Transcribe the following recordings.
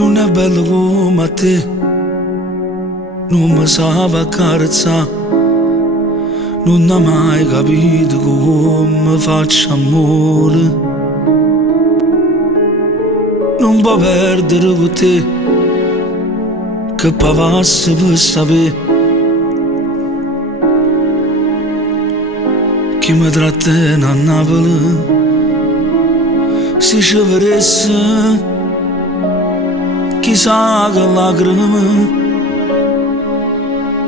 Non è bello come a te, non mi sa carezza, non ho mai capito come faccio amore. Non può perdere con te, che pavassi per sapere chi mi tratta a Napoli. Se ci vedesse, chissà che lacrime,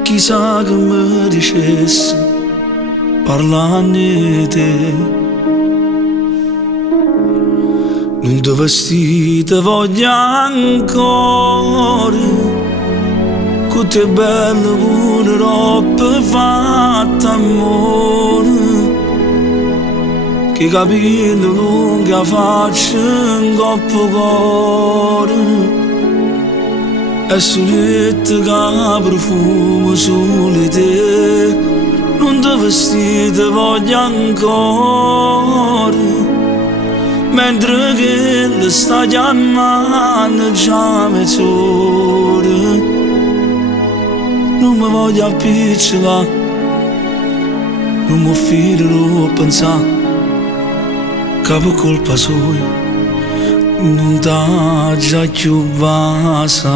chissà che mi dicesse parlando di te. Non ti vestite voglio ancora, con te bello pure roba fatta amore, che capelli lunghi faccia in coppo cuore. E solette che profumo solo te, non ti vestite voglio ancora, mentre che le sta chiamando già mezz'ora. Non mi voglio appiccicare, non mi fiderò a pensare che per colpa sua non t'ha già più basta.